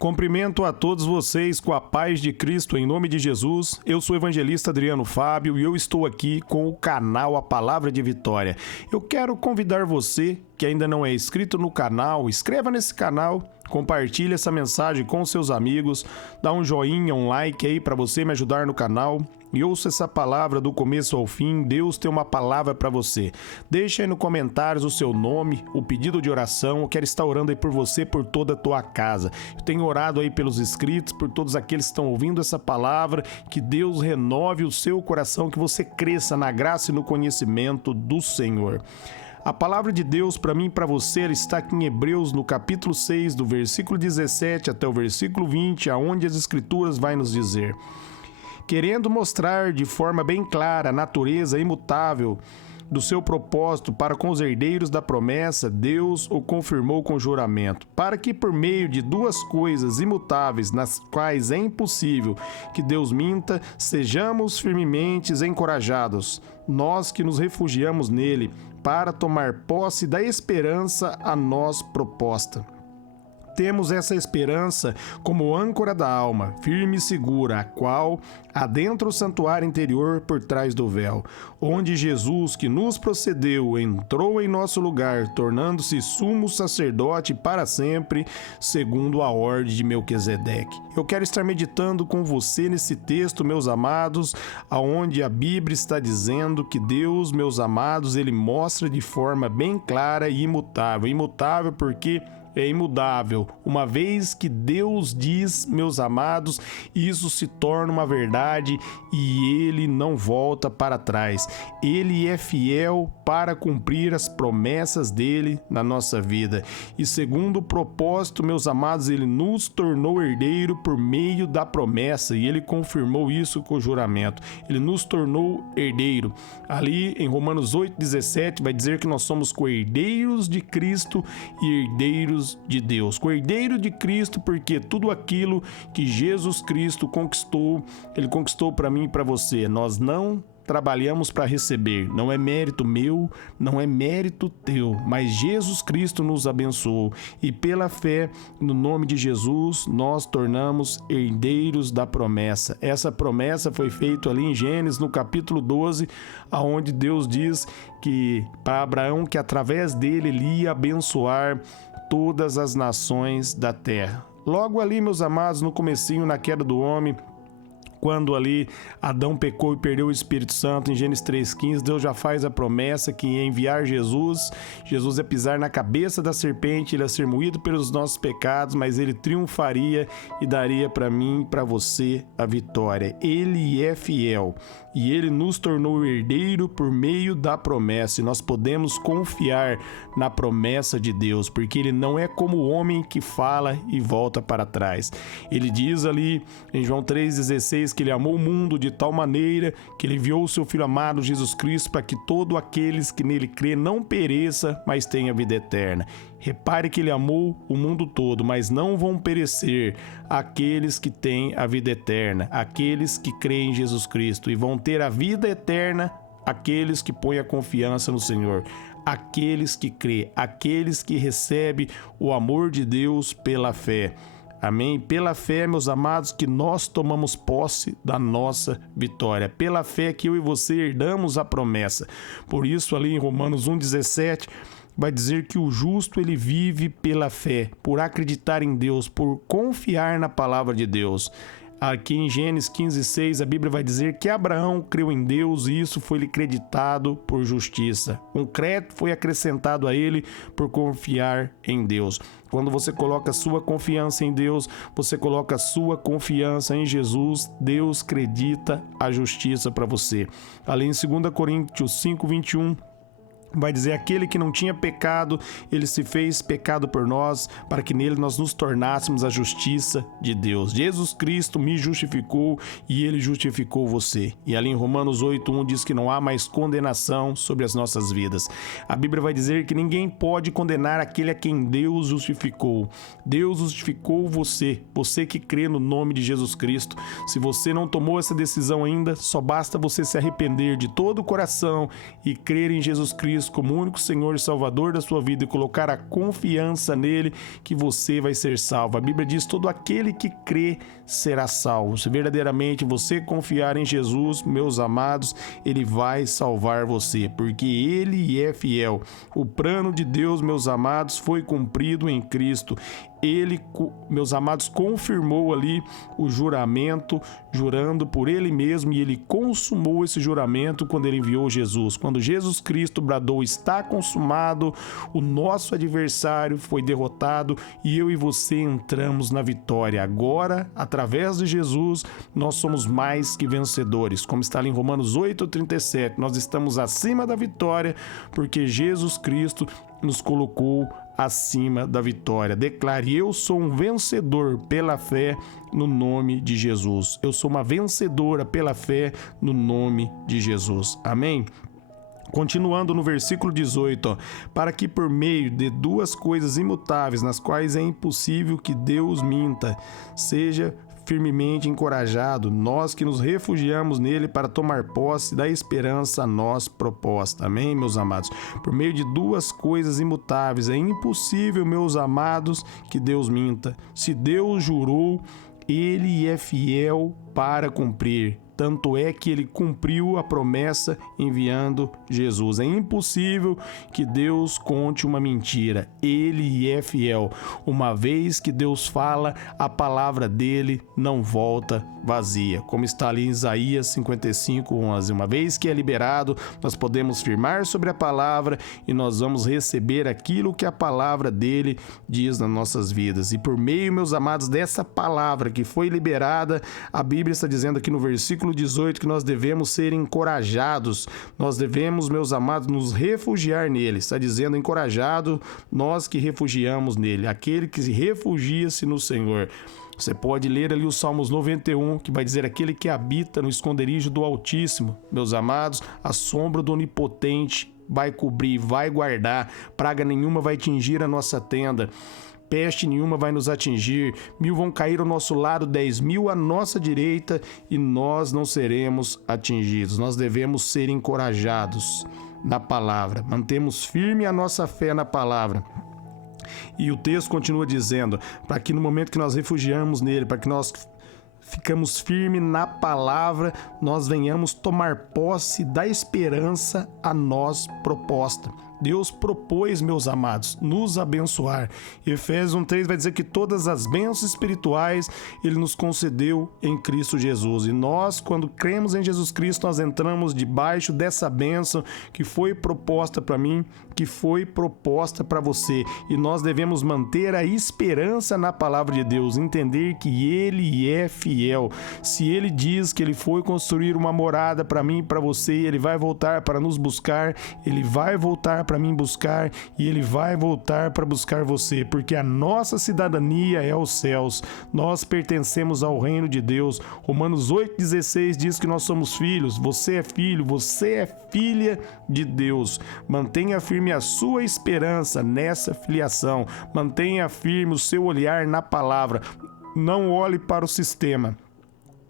Cumprimento a todos vocês com a paz de Cristo em nome de Jesus. Eu sou o evangelista Adriano Fábio e eu estou aqui com o canal A Palavra de Vitória. Eu quero convidar você que ainda não é inscrito no canal, inscreva nesse canal, compartilhe essa mensagem com seus amigos, dá um joinha, um like aí para você me ajudar no canal. E ouça essa palavra do começo ao fim. Deus tem uma palavra para você. Deixa aí nos comentários o seu nome, o pedido de oração. Eu quero estar orando aí por você, por toda a tua casa. Eu tenho orado aí pelos inscritos, por todos aqueles que estão ouvindo essa palavra. Que Deus renove o seu coração, que você cresça na graça e no conhecimento do Senhor. A palavra de Deus para mim e para você está aqui em Hebreus, no capítulo 6, do versículo 17 até o versículo 20, aonde as Escrituras vai nos dizer: querendo mostrar de forma bem clara a natureza imutável do seu propósito para com os herdeiros da promessa, Deus o confirmou com juramento, para que por meio de duas coisas imutáveis, nas quais é impossível que Deus minta, sejamos firmemente encorajados, nós que nos refugiamos nele, para tomar posse da esperança a nós proposta. Temos essa esperança como âncora da alma, firme e segura, a qual adentra o santuário interior por trás do véu, onde Jesus, que nos procedeu, entrou em nosso lugar, tornando-se sumo sacerdote para sempre, segundo a ordem de Melquisedeque. Eu quero estar meditando com você nesse texto, meus amados, aonde a Bíblia está dizendo que Deus, meus amados, ele mostra de forma bem clara e imutável. Imutável porque é imutável. Uma vez que Deus diz, meus amados, isso se torna uma verdade e ele não volta para trás. Ele é fiel para cumprir as promessas dele na nossa vida. E segundo o propósito, meus amados, ele nos tornou herdeiro por meio da promessa e ele confirmou isso com o juramento. Ele nos tornou herdeiro. Ali em Romanos 8:17 vai dizer que nós somos co-herdeiros de Cristo e herdeiros de Deus, co-herdeiro de Cristo, porque tudo aquilo que Jesus Cristo conquistou, ele conquistou para mim e para você. Nós não trabalhamos para receber, não é mérito meu, não é mérito teu, mas Jesus Cristo nos abençoou e pela fé no nome de Jesus nós tornamos herdeiros da promessa. Essa promessa foi feita ali em Gênesis no capítulo 12, aonde Deus diz que para Abraão que através dele ele ia abençoar todas as nações da terra. Logo ali, meus amados, no comecinho, na queda do homem, quando ali Adão pecou e perdeu o Espírito Santo, em Gênesis 3,15, Deus já faz a promessa que ia enviar Jesus. Jesus ia pisar na cabeça da serpente, ele ia ser moído pelos nossos pecados, mas ele triunfaria e daria para mim e para você a vitória. Ele é fiel e ele nos tornou herdeiro por meio da promessa e nós podemos confiar na promessa de Deus, porque ele não é como o homem que fala e volta para trás. Ele diz ali em João 3,16 que ele amou o mundo de tal maneira que ele enviou o seu Filho amado Jesus Cristo para que todo aqueles que nele crê não pereça, mas tenha vida eterna. Repare que ele amou o mundo todo, mas não vão perecer aqueles que têm a vida eterna, aqueles que creem em Jesus Cristo, e vão ter a vida eterna aqueles que põem a confiança no Senhor, aqueles que crê, aqueles que recebem o amor de Deus pela fé. Amém? Pela fé, meus amados, que nós tomamos posse da nossa vitória. Pela fé que eu e você herdamos a promessa. Por isso, ali em Romanos 1,17, vai dizer que o justo ele vive pela fé, por acreditar em Deus, por confiar na palavra de Deus. Aqui em Gênesis 15:6, a Bíblia vai dizer que Abraão creu em Deus e isso foi lhe creditado por justiça. Um crédito foi acrescentado a ele por confiar em Deus. Quando você coloca sua confiança em Deus, você coloca sua confiança em Jesus, Deus credita a justiça para você. Ali em 2 Coríntios 5:21, vai dizer: aquele que não tinha pecado, ele se fez pecado por nós, para que nele nós nos tornássemos a justiça de Deus. Jesus Cristo me justificou e ele justificou você. E ali em Romanos 8:1 diz que não há mais condenação sobre as nossas vidas. A Bíblia vai dizer que ninguém pode condenar aquele a quem Deus justificou. Deus justificou você, você que crê no nome de Jesus Cristo. Se você não tomou essa decisão ainda, só basta você se arrepender de todo o coração e crer em Jesus Cristo Cristo como único Senhor e Salvador da sua vida e colocar a confiança nele, que você vai ser salvo. A Bíblia diz: todo aquele que crê será salvo. Se verdadeiramente você confiar em Jesus, meus amados, ele vai salvar você, porque ele é fiel. O plano de Deus, meus amados, foi cumprido em Cristo. Ele, meus amados, confirmou ali o juramento, jurando por ele mesmo, e ele consumou esse juramento quando ele enviou Jesus. Quando Jesus Cristo bradou: está consumado, o nosso adversário foi derrotado e eu e você entramos na vitória. Agora, através de Jesus, nós somos mais que vencedores. Como está ali em Romanos 8:37, nós estamos acima da vitória porque Jesus Cristo nos colocou acima da vitória. Declare: eu sou um vencedor pela fé no nome de Jesus. Eu sou uma vencedora pela fé no nome de Jesus. Amém? Continuando no versículo 18, para que por meio de duas coisas imutáveis, nas quais é impossível que Deus minta, seja firmemente encorajado, nós que nos refugiamos nele para tomar posse da esperança a nós proposta. Amém, meus amados? Por meio de duas coisas imutáveis, é impossível, meus amados, que Deus minta. Se Deus jurou, ele é fiel para cumprir. Tanto é que ele cumpriu a promessa enviando Jesus. É impossível que Deus conte uma mentira. Ele é fiel. Uma vez que Deus fala, a palavra dele não volta vazia. Como está ali em Isaías 55:11. Uma vez que é liberado, nós podemos firmar sobre a palavra e nós vamos receber aquilo que a palavra dele diz nas nossas vidas. E por meio, meus amados, dessa palavra que foi liberada, a Bíblia está dizendo aqui no versículo 18 que nós devemos ser encorajados. Nós devemos, meus amados, nos refugiar nele. Está dizendo: encorajado, nós que refugiamos nele. Aquele que se refugia-se no Senhor. Você pode ler ali o Salmos 91, que vai dizer: aquele que habita no esconderijo do Altíssimo. Meus amados, a sombra do Onipotente vai cobrir, vai guardar. Praga nenhuma vai atingir a nossa tenda. Peste nenhuma vai nos atingir, 1000 vão cair ao nosso lado, 10.000 à nossa direita, e nós não seremos atingidos. Nós devemos ser encorajados na palavra, mantemos firme a nossa fé na palavra. E o texto continua dizendo, para que no momento que nós refugiamos nele, para que nós ficamos firmes na palavra, nós venhamos tomar posse da esperança a nós proposta. Deus propôs, meus amados, nos abençoar. Efésios 1:3 vai dizer que todas as bênçãos espirituais Ele nos concedeu em Cristo Jesus. E nós, quando cremos em Jesus Cristo, nós entramos debaixo dessa bênção que foi proposta para mim, que foi proposta para você. E nós devemos manter a esperança na palavra de Deus, entender que Ele é fiel. Se Ele diz que Ele foi construir uma morada para mim e para você, Ele vai voltar para nos buscar, Ele vai voltar para mim buscar e Ele vai voltar para buscar você, porque a nossa cidadania é os céus. Nós pertencemos ao reino de Deus. Romanos 8:16 diz que nós somos filhos. Você é filho, você é filha de Deus. Mantenha firme a sua esperança nessa filiação. Mantenha firme o seu olhar na palavra. Não olhe para o sistema.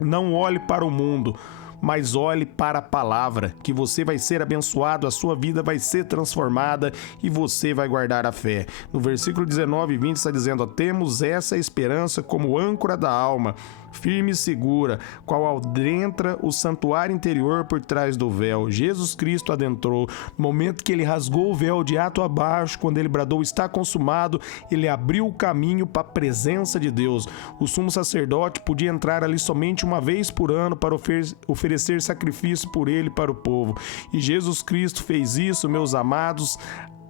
Não olhe para o mundo, mas olhe para a palavra, que você vai ser abençoado, a sua vida vai ser transformada e você vai guardar a fé. No versículo 19 e 20 está dizendo: temos essa esperança como âncora da alma, firme e segura, qual adentra o santuário interior por trás do véu. Jesus Cristo adentrou. No momento que ele rasgou o véu de alto a baixo, quando ele bradou: está consumado, ele abriu o caminho para a presença de Deus. O sumo sacerdote podia entrar ali somente uma vez por ano para oferecer sacrifício por ele para o povo. E Jesus Cristo fez isso, meus amados,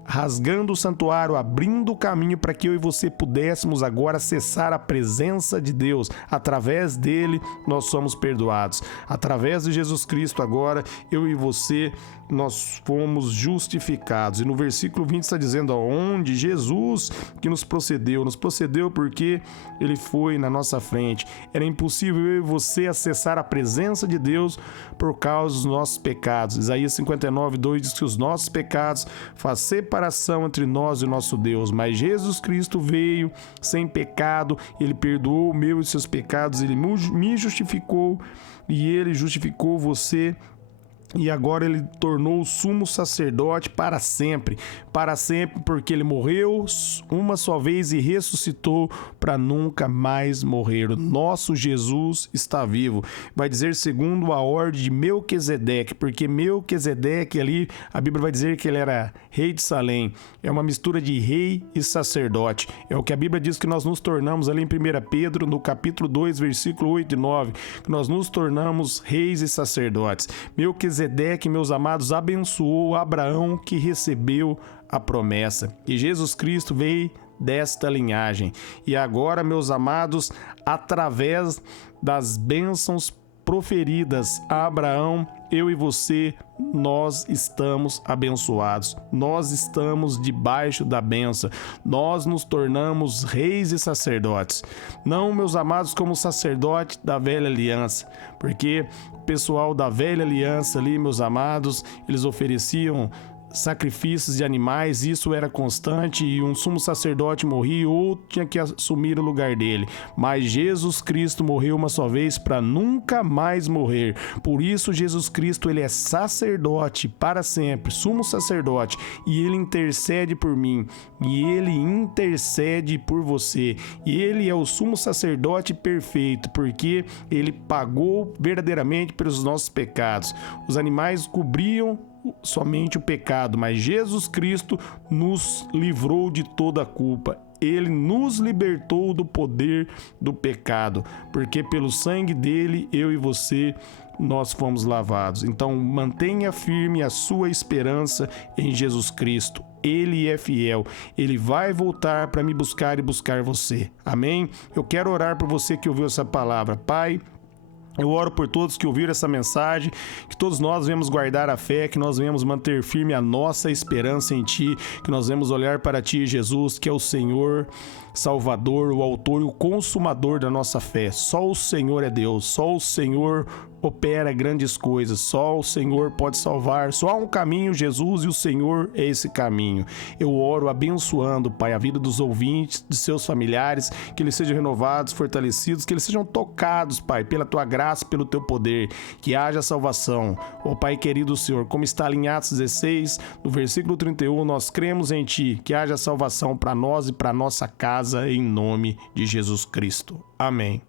rasgando o santuário, abrindo o caminho para que eu e você pudéssemos agora acessar a presença de Deus. Através dele, nós somos perdoados. Através de Jesus Cristo, agora, eu e você, nós fomos justificados. E no versículo 20 está dizendo: onde Jesus que nos procedeu porque ele foi na nossa frente. Era impossível eu e você acessar a presença de Deus por causa dos nossos pecados. Isaías 59:2 diz que os nossos pecados fazem separação entre nós e o nosso Deus, mas Jesus Cristo veio sem pecado, ele perdoou o meu e seus pecados, ele me justificou e ele justificou você E agora ele tornou o sumo sacerdote para sempre, porque ele morreu uma só vez e ressuscitou para nunca mais morrer. O nosso Jesus está vivo. Vai dizer segundo a ordem de Melquisedeque, porque Melquisedeque ali, a Bíblia vai dizer que ele era rei de Salém. É uma mistura de rei e sacerdote. É o que a Bíblia diz que nós nos tornamos ali em 1 Pedro, no capítulo 2, versículo 8 e 9, que nós nos tornamos reis e sacerdotes. Melquisedeque, meus amados, abençoou Abraão, que recebeu a promessa. E Jesus Cristo veio desta linhagem. E agora, meus amados, através das bênçãos proferidas a Abraão, eu e você, nós estamos abençoados. Nós estamos debaixo da bênção. Nós nos tornamos reis e sacerdotes. Não, meus amados, como sacerdote da velha aliança, porque o pessoal da velha aliança ali, meus amados, eles ofereciam sacrifícios de animais, isso era constante, e um sumo sacerdote morria ou tinha que assumir o lugar dele. Mas Jesus Cristo morreu uma só vez para nunca mais morrer. Por isso Jesus Cristo, ele é sacerdote para sempre, sumo sacerdote, e ele intercede por mim, e ele intercede por você, e ele é o sumo sacerdote perfeito, porque ele pagou verdadeiramente pelos nossos pecados. Os animais cobriam somente o pecado, mas Jesus Cristo nos livrou de toda a culpa. Ele nos libertou do poder do pecado, porque pelo sangue dele, eu e você, nós fomos lavados. Então mantenha firme a sua esperança em Jesus Cristo. Ele é fiel, ele vai voltar para me buscar e buscar você. Amém? Eu quero orar por você que ouviu essa palavra. Pai, eu oro por todos que ouviram essa mensagem, que todos nós venhamos guardar a fé, que nós venhamos manter firme a nossa esperança em Ti, que nós venhamos olhar para Ti, Jesus, que é o Senhor, Salvador, o autor e o consumador da nossa fé. Só o Senhor é Deus, só o Senhor opera grandes coisas, só o Senhor pode salvar, só há um caminho, Jesus, e o Senhor é esse caminho. Eu oro abençoando, Pai, a vida dos ouvintes, de seus familiares, que eles sejam renovados, fortalecidos, que eles sejam tocados, Pai, pela Tua graça, pelo Teu poder, que haja salvação. Ó Pai querido Senhor, como está em Atos 16, no versículo 31, nós cremos em Ti, que haja salvação para nós e para nossa casa, em nome de Jesus Cristo. Amém.